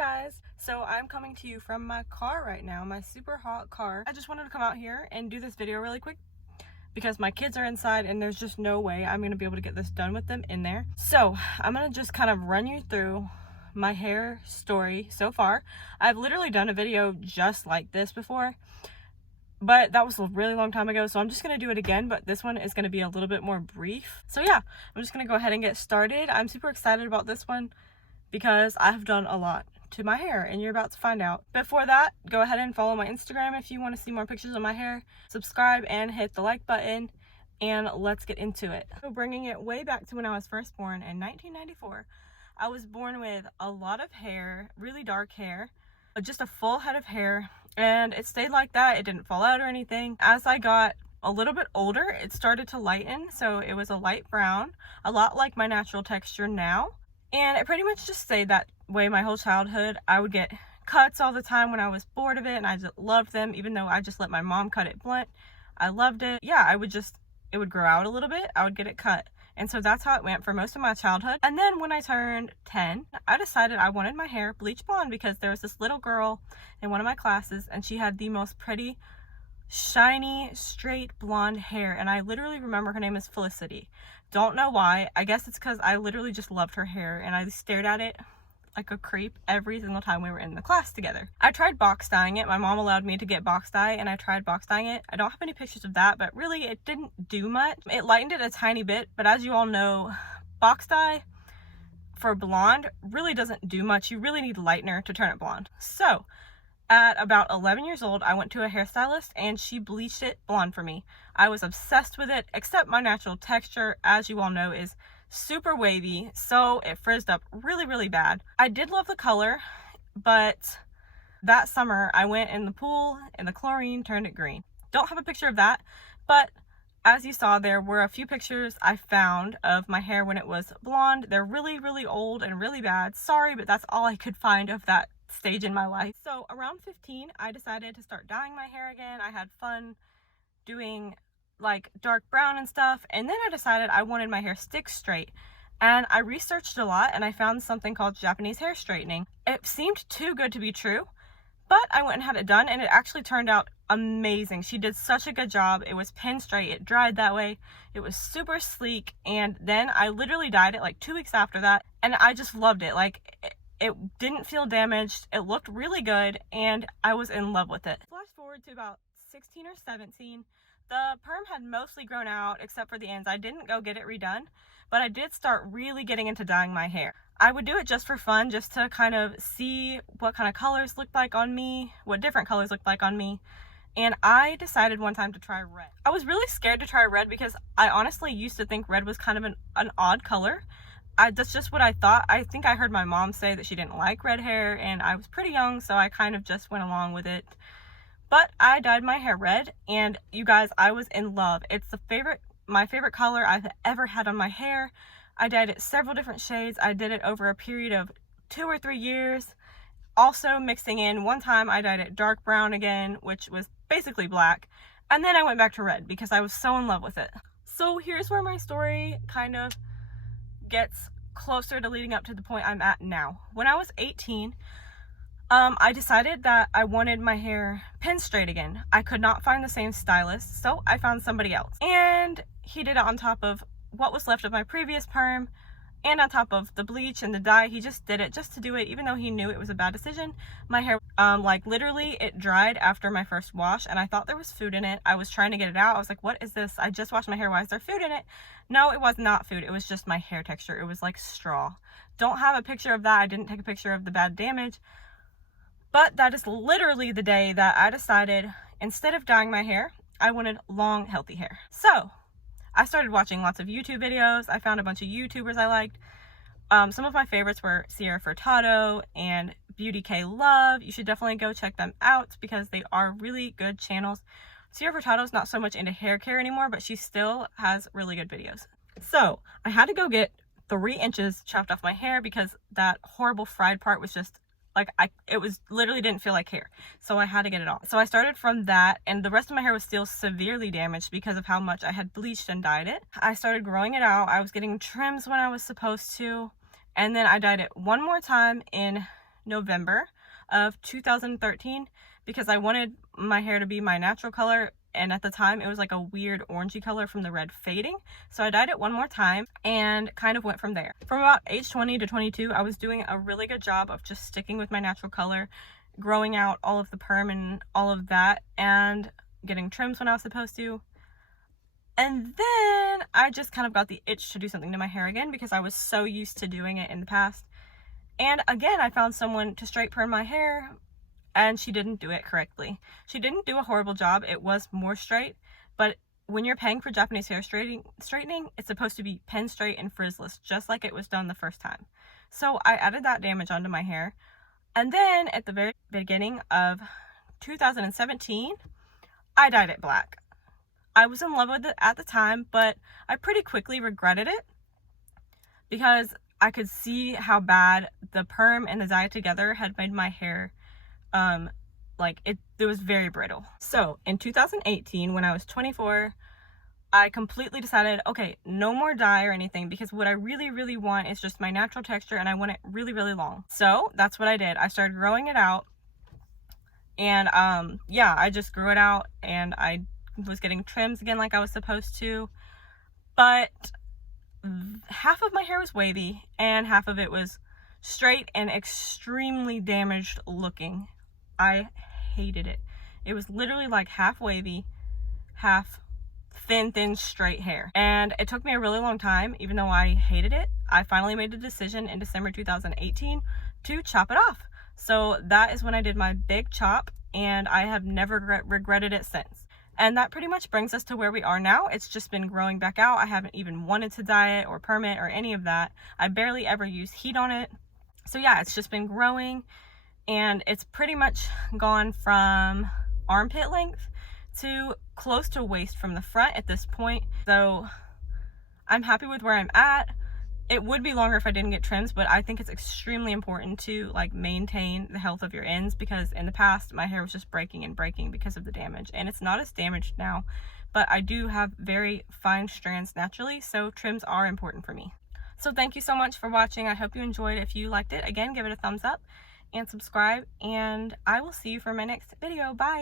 Guys, so I'm coming to you from my car right now, my super hot car. I just wanted to come out here and do this video really quick because my kids are inside and there's just no way I'm going to be able to get this done with them in there. So I'm going to just kind of run you through my hair story so far. I've literally done a video just like this before, but that was a really long time ago, so I'm just going to do it again, but this one is going to be a little bit more brief. So yeah, I'm just going to go ahead and get started. I'm super excited about this one because I have done a lot to my hair and you're about to find out. Before that, go ahead and follow my Instagram if you want to see more pictures of my hair. Subscribe and hit the like button, and let's get into it. So bringing it way back to when I was first born in 1994, I was born with a lot of hair, really dark hair, just a full head of hair, and it stayed like that. It didn't fall out or anything. As I got a little bit older, it started to lighten, so it was a light brown, a lot like my natural texture now. And it pretty much just stayed that way my whole childhood. I would get cuts all the time when I was bored of it, and I just loved them, even though I just let my mom cut it blunt. I loved it. Yeah, it would grow out a little bit, I would get it cut. And so that's how it went for most of my childhood. And then when I turned 10, I decided I wanted my hair bleach blonde because there was this little girl in one of my classes and she had the most pretty, shiny, straight blonde hair. And I literally remember her name is Felicity. Don't know why. I guess it's because I literally just loved her hair and I stared at it like a creep every single time we were in the class together. I tried box dyeing it. My mom allowed me to get box dye and I tried box dyeing it. I don't have any pictures of that, but really it didn't do much. It lightened it a tiny bit, but as you all know, box dye for blonde really doesn't do much. You really need lightener to turn it blonde. So at about 11 years old, I went to a hairstylist and she bleached it blonde for me. I was obsessed with it, except my natural texture, as you all know, is super wavy, so it frizzed up really, really bad. I did love the color, but that summer I went in the pool and the chlorine turned it green. Don't have a picture of that, but as you saw, there were a few pictures I found of my hair when it was blonde. They're really, really old and really bad. Sorry, but that's all I could find of that stage in my life. So around 15, I decided to start dyeing my hair again. I had fun doing like dark brown and stuff, and then I decided I wanted my hair stick straight, and I researched a lot and I found something called Japanese hair straightening. It seemed too good to be true, but I went and had it done and it actually turned out amazing. She did such a good job. It was pin straight, it dried that way, it was super sleek, and then I literally dyed it like 2 weeks after that and I just loved it. Like it didn't feel damaged, it looked really good, and I was in love with it. Flash forward to about 16 or 17, the perm had mostly grown out except for the ends. I didn't go get it redone, but I did start really getting into dyeing my hair. I would do it just for fun, just to kind of see what kind of colors looked like on me, what different colors looked like on me. And I decided one time to try red. I was really scared to try red because I honestly used to think red was kind of an odd color. That's just what I thought. I think I heard my mom say that she didn't like red hair, and I was pretty young, so I kind of just went along with it. But I dyed my hair red, and you guys, I was in love. It's my favorite color I've ever had on my hair. I dyed it several different shades. I did it over a period of 2 or 3 years. Also mixing in, one time I dyed it dark brown again, which was basically black. And then I went back to red because I was so in love with it. So here's where my story kind of gets closer to leading up to the point I'm at now. When I was 18, I decided that I wanted my hair pin straight again. I could not find the same stylist, so I found somebody else. And he did it on top of what was left of my previous perm, and on top of the bleach and the dye. He just did it just to do it, even though he knew it was a bad decision. My hair, like literally it dried after my first wash, and I thought there was food in it. I was trying to get it out. I was like, what is this? I just washed my hair. Why is there food in it? No, it was not food. It was just my hair texture. It was like straw. Don't have a picture of that. I didn't take a picture of the bad damage. But that is literally the day that I decided, instead of dyeing my hair, I wanted long, healthy hair. So I started watching lots of YouTube videos. I found a bunch of YouTubers I liked. Some of my favorites were Sierra Furtado and Beauty K Love. You should definitely go check them out because they are really good channels. Sierra Furtado's not so much into hair care anymore, but she still has really good videos. So I had to go get 3 inches chopped off my hair because that horrible fried part was just like, it was literally didn't feel like hair, so I had to get it off. So I started from that, and the rest of my hair was still severely damaged because of how much I had bleached and dyed it. I started growing it out. I was getting trims when I was supposed to, and then I dyed it one more time in November of 2013 because I wanted my hair to be my natural color, and at the time it was like a weird orangey color from the red fading. So I dyed it one more time and kind of went from there. From about age 20 to 22, I was doing a really good job of just sticking with my natural color, growing out all of the perm and all of that, and getting trims when I was supposed to. And then I just kind of got the itch to do something to my hair again because I was so used to doing it in the past. And again, I found someone to straight perm my hair, and she didn't do it correctly. She didn't do a horrible job. It was more straight, but when you're paying for Japanese hair straightening, it's supposed to be pin straight and frizzless, just like it was done the first time. So I added that damage onto my hair. And then at the very beginning of 2017, I dyed it black. I was in love with it at the time, but I pretty quickly regretted it because I could see how bad the perm and the dye together had made my hair, it was very brittle. So in 2018, when I was 24, I completely decided, okay, no more dye or anything, because what I really, really want is just my natural texture, and I want it really, really long. So that's what I did. I started growing it out, and yeah, I just grew it out, and I was getting trims again like I was supposed to, but half of my hair was wavy and half of it was straight and extremely damaged looking. I hated it. It was literally like half wavy, half thin straight hair, and it took me a really long time. Even though I hated it, I finally made a decision in December 2018 to chop it off. So that is when I did my big chop, and I have never regretted it since. And that pretty much brings us to where we are now. It's just been growing back out. I haven't even wanted to dye it or perm it or any of that. I barely ever use heat on it. So yeah, it's just been growing, and it's pretty much gone from armpit length to close to waist from the front at this point. So I'm happy with where I'm at. It would be longer if I didn't get trims, but I think it's extremely important to maintain the health of your ends, because in the past my hair was just breaking and breaking because of the damage, and it's not as damaged now, but I do have very fine strands naturally, so trims are important for me. So thank you so much for watching. I hope you enjoyed. If you liked it, again, give it a thumbs up and subscribe, and I will see you for my next video. Bye.